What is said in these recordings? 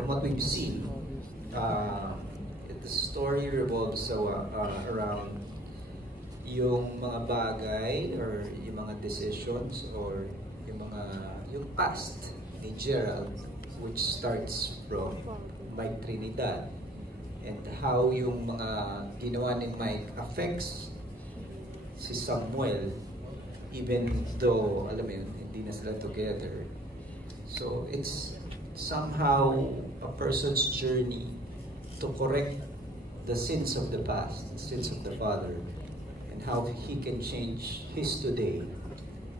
from what we've seen, the story revolves around yung mga bagay or yung mga decisions or yung past ni Gerald, which starts from Mike Trinidad, and how yung mga ginawa ni Mike affects si Samuel, even though, alam mo yun, hindi na sila together. So it's somehow a person's journey to correct the sins of the past, the sins of the father, and how he can change his today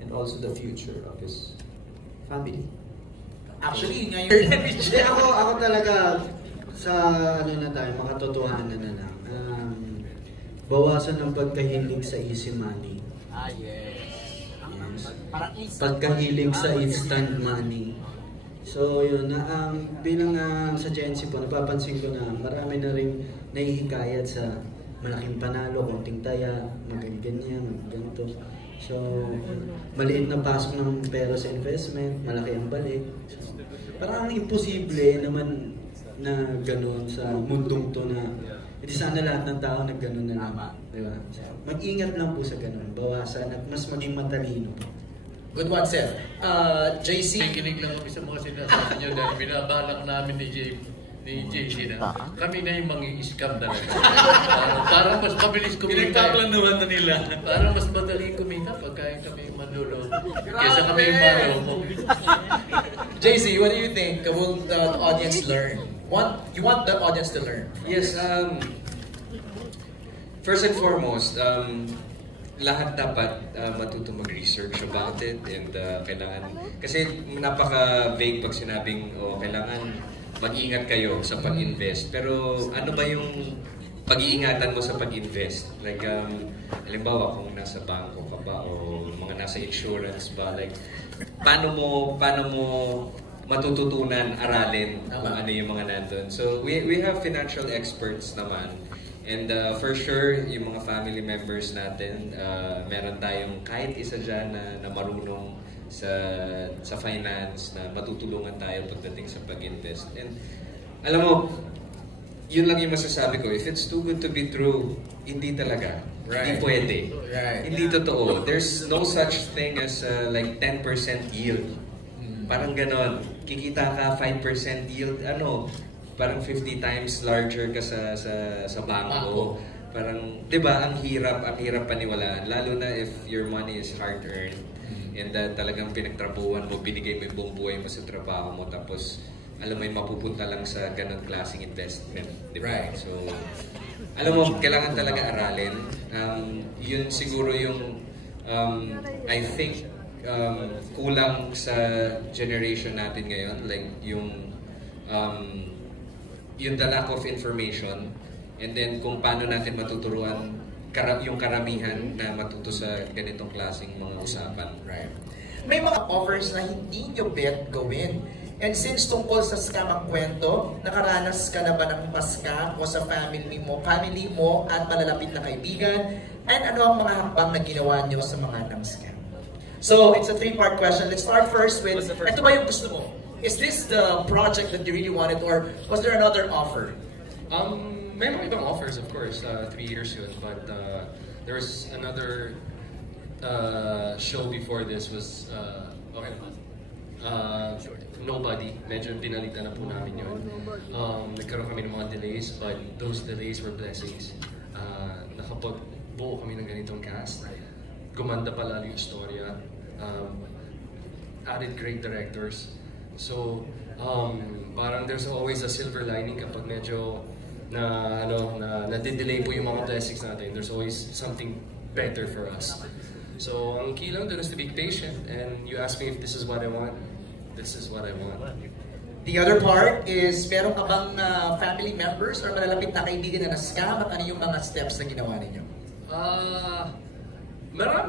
and also the future of his family. Actually, ngayon, ako talaga sa ano na tayo, makatotohanan na lang. Bawasan ng pagkahilig sa easy money. Yes. Parang pagkahilig sa instant money. So yun, bilang sa Gen Z po, napapansin ko na marami na rin nahihikayat sa malaking panalo, konting taya, magaganyan, ganito. So, maliit na pasok ng pera sa investment, malaki ang balik. So, parang imposible naman na gano'n sa mundong to na hindi sana lahat ng tao na gano'n na naman. Diba? So, mag-ingat lang po sa gano'n, bawasan at mas maging matalino po. Good one, sir. JC? Kinig lang kami sa mga sinasabi nyo dahil binabalak namin ni JC na kami na yung mangi-scam talaga. Parang mas mabilis kumita. Pinagkaplanuhan na nila. Parang mas madali kumita pagkain kami yung manlulog. Kesa kami yung marunong. JC, what do you think will the audience learn? You want the audience to learn? Yes, first and foremost, lahat dapat matuto mag-research about it and kailangan, kasi napaka-vague pag sinabing kailangan mag-ingat kayo sa pag-invest. Pero ano ba yung pag-iingatan mo sa pag-invest? Like, halimbawa kung nasa bangko ka ba o mga nasa insurance ba, like, paano mo matututunan, aralin kung ano yung mga nandun. So, we have financial experts naman. And for sure, yung mga family members natin, meron tayong kahit isa dyan na marunong sa finance, na matutulungan tayo pagdating sa pag-invest. And alam mo, yun lang yung masasabi ko, if it's too good to be true, hindi talaga. Hindi pwede. Hindi totoo. There's no such thing as like 10% yield. Parang ganon. Kikita ka 5% yield, parang 50 times larger ka sa bangko. Parang, 'di ba, ang hirap paniwalaan, lalo na if your money is hard earned and talagang pinagtrabuhan mo, binigay mo yung buong buhay mo sa trabaho mo, tapos alam mo yung mapupunta lang sa ganong klaseng investment, 'di ba? So, alam mo, kailangan talaga aralin. Yun siguro yung I think kulang sa generation natin ngayon, like yung the lack of information, and then kung paano natin matuturuan yung karamihan na matuto sa ganitong klaseng mga usapan. Right. May mga offers na hindi nyo bet gawin. And since tungkol sa scam ang kwento, nakaranas ka na ba ng pa-scam o sa family mo at malalapit na kaibigan? And ano ang mga hakbang na ginawa nyo sa mga nang-scam? So, it's a three-part question. Let's start first with, ito ba yung gusto mo? Is this the project that you really wanted, or was there another offer? May mga ibang offers, of course, 3 years yun, but there was another show before this was, Nobody. Medyo dinalitan na po namin yun. Nagkaroon kami ng mga delays, but those delays were blessings. Nakapagbuo kami ng ganitong cast. Gumanda pa lalo yung storya. Added great directors. So, parang there's always a silver lining kapag medyo na-delay po yung mga blessings natin. There's always something better for us. So, ang key lang dun is to be patient, and you ask me if this is what I want. This is what I want. The other part is, meron ka bang family members or malalapit na kaibigan na na-scam, at ano yung mga steps na ginawa ninyo?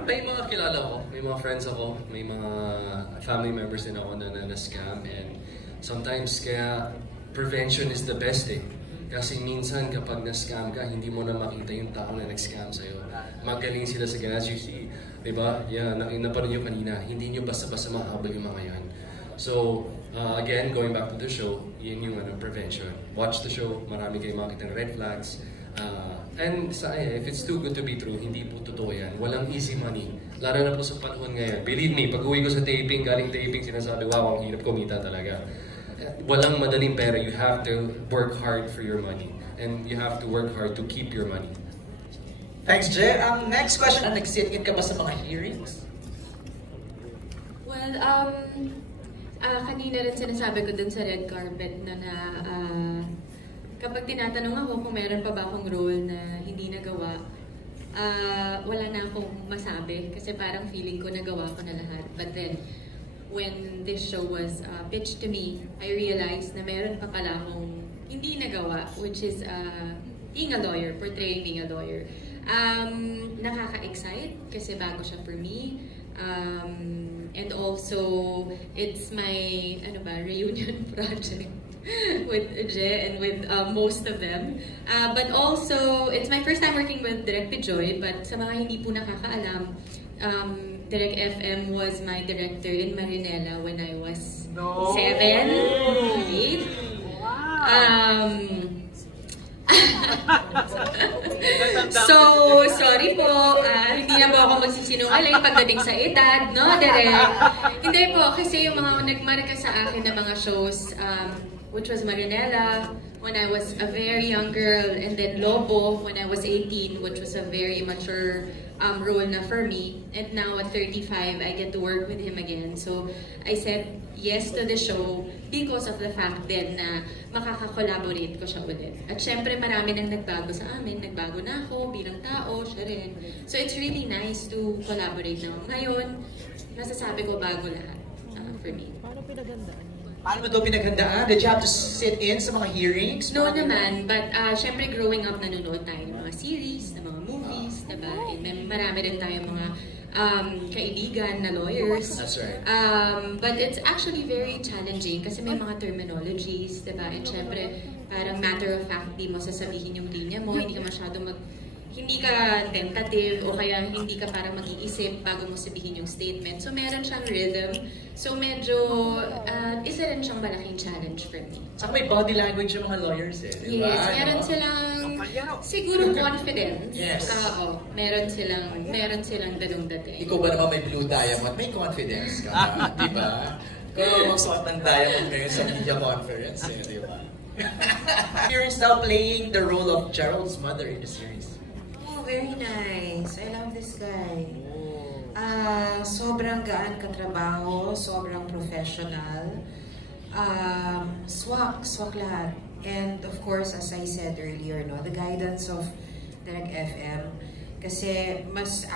May mga kilala ko, may mga friends ako, may mga family members din ako na na-scam, and sometimes kaya prevention is the best eh. Kasi minsan kapag na-scam ka, hindi mo na makita yung tao na nag-scam sa'yo. Magaling sila sa gas, you see, diba? Yeah, napanood nyo kanina, hindi nyo basta-basta mahabol yung mga yan. So, Again, going back to the show, yun yung prevention. Watch the show, marami kayong makikita ng red flags. And if it's too good to be true, hindi po totoo yan. Walang easy money. Lalo na po sa panahon ngayon. Believe me, pag uwi ko sa taping, galing taping, sinasabi, wow, ang hirap kumita talaga. Walang madaling pera. You have to work hard for your money. And you have to work hard to keep your money. Thanks, Jay. Next question. Nag-sit in ka ba sa mga hearings? Well, kanina rin sinasabi ko dun sa red carpet na kapag tinatanong ako kung meron pa ba akong role na hindi nagawa, wala na akong masabi kasi parang feeling ko nagawa ko na lahat. But then, when this show was pitched to me, I realized na meron pa pala akong hindi nagawa, which is being a lawyer, portraying being a lawyer. Nakaka-excite kasi bago siya for me. And also, it's my reunion project with Jay and with most of them. But also, it's my first time working with Direk Pijoy, but sa mga hindi po nakakaalam, Direk FM was my director in Marinela when I was 7, 8. So, sorry po, hindi na po ako magsisinungaling pagdating sa edad, no, Direk? Hindi po, kasi yung mga nagmarka sa akin na mga shows, which was Marinela, when I was a very young girl, and then Lobo, when I was 18, which was a very mature role na for me. And now at 35, I get to work with him again. So, I said yes to the show because of the fact din na makaka-collaborate ko siya ulit. At syempre, marami nang nagbago sa amin. Nagbago na ako bilang tao, siya rin. So, it's really nice to collaborate na. Ngayon, masasabi ko bago lahat for me. Paano mo daw pinaghandaan? Did you have to sit in sa mga hearings? No naman, but syempre growing up nanonood tayo ng mga series, ng mga movies, diba? And marami rin tayong mga kaibigan na lawyers. That's right. But it's actually very challenging kasi may mga terminologies, diba? And syempre, parang matter of fact, di mo sasabihin yung linya mo, hindi ka masyadong hindi ka tentative o kaya hindi ka parang mag-iisip bago mo sabihin yung statement. So, meron siyang rhythm. So, medyo, isa rin siyang malaking challenge for me. Saka may body language yung mga lawyers eh. Diba? Yes, meron silang siguro confidence. Yes. Oo, meron silang dalong dating. Ikaw ba naman may blue diamond? May confidence ka ba? Diba? Kung magsuot ng diamond ngayon sa media conference eh, diba? Here's now playing the role of Gerald's mother in the series. Very nice. I love this guy. Sobrang gaan katrabaho, sobrang professional. Swak lahat. And of course, as I said earlier, no, the guidance of Direk FM. Kasi mas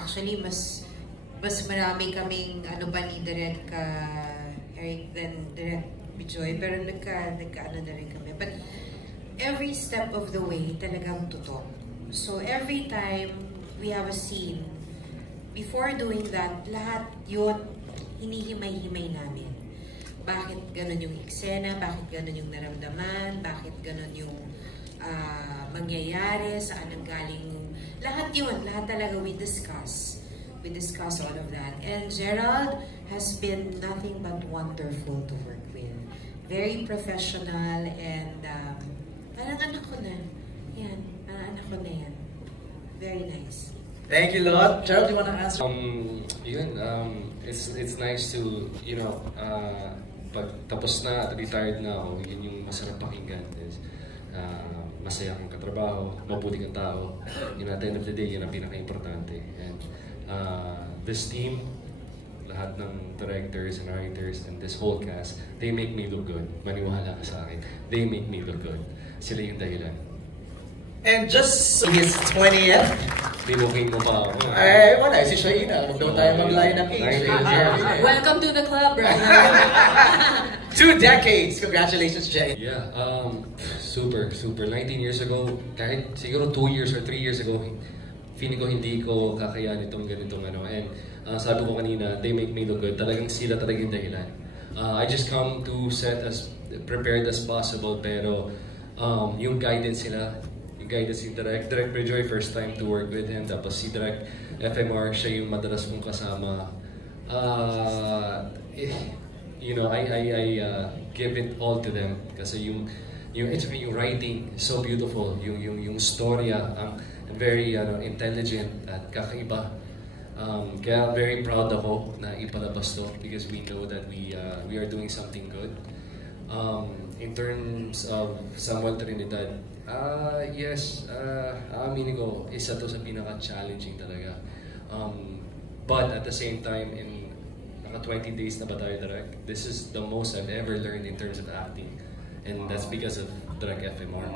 marami kaming ni Direk Eric than Direk Pijoy. Pero nagka-ano na rin kami. But every step of the way talagang totoo. So every time we have a scene, before doing that, lahat yun hinihimay-himay namin. Bakit ganun yung eksena, bakit ganun yung naramdaman, bakit ganun yung mangyayari, saan ang galing yung... Lahat yun, lahat talaga we discuss. We discuss all of that. And Gerald has been nothing but wonderful to work with. Very professional and parang anak ko na. Yan, anak ko na yan. Very nice. Thank you, Lord. Gerald, do you want to answer? It's nice to, pag tapos na at retired na ako, yun yung masarap pakinggan is masaya kang katrabaho, mabuti kang tao. At the end of the day, yun ang pinaka-importante. And this team, lahat ng directors and writers and this whole cast, they make me look good. Maniwala ka sa akin. They make me look good. Sila yung dahilan. And just his 20th. Binuking mo pa ako. Ay, wala. Si Shaina. Huwag daw tayo mag-line up age. Welcome to the club, brother. 2 decades. Congratulations, Jay. Yeah, super. 19 years ago, kahit siguro 2 years or 3 years ago, feeling ko hindi ko kakayanin itong ganitong ano. And sabi ko kanina, they make me look good. Talagang sila talagang dahilan. I just come to set as prepared as possible, pero yung guidance sila, guidance si Direk Pijoy, first time to work with him. Tapos si Direk FMR, siya yung madalas kong kasama. give it all to them. Kasi yung writing is so beautiful. Yung storya, very intelligent at kakaiba. Kaya very proud ako na ipalabas to because we know that we are doing something good. In terms of Samuel Trinidad, yes, aaminin ko, isa to sa pinaka-challenging talaga. But at the same time, in naka 20 days na ba tayo direct, this is the most I've ever learned in terms of acting. And that's because of Direct FMR.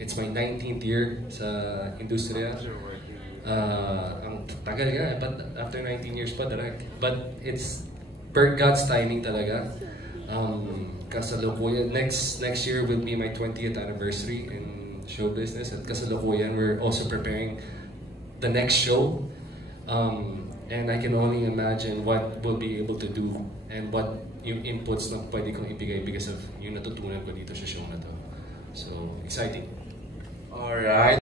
It's my 19th year sa industriya. Ang tagal nga, but after 19 years pa direct. But it's per God's timing talaga. Kasalukuyan, next year will be my 20th anniversary in show business. At kasalukuyan, we're also preparing the next show. And I can only imagine what we'll be able to do and what yung inputs na pwede kong ibigay because of yung natutunan ko dito sa show na to. So, exciting. Alright.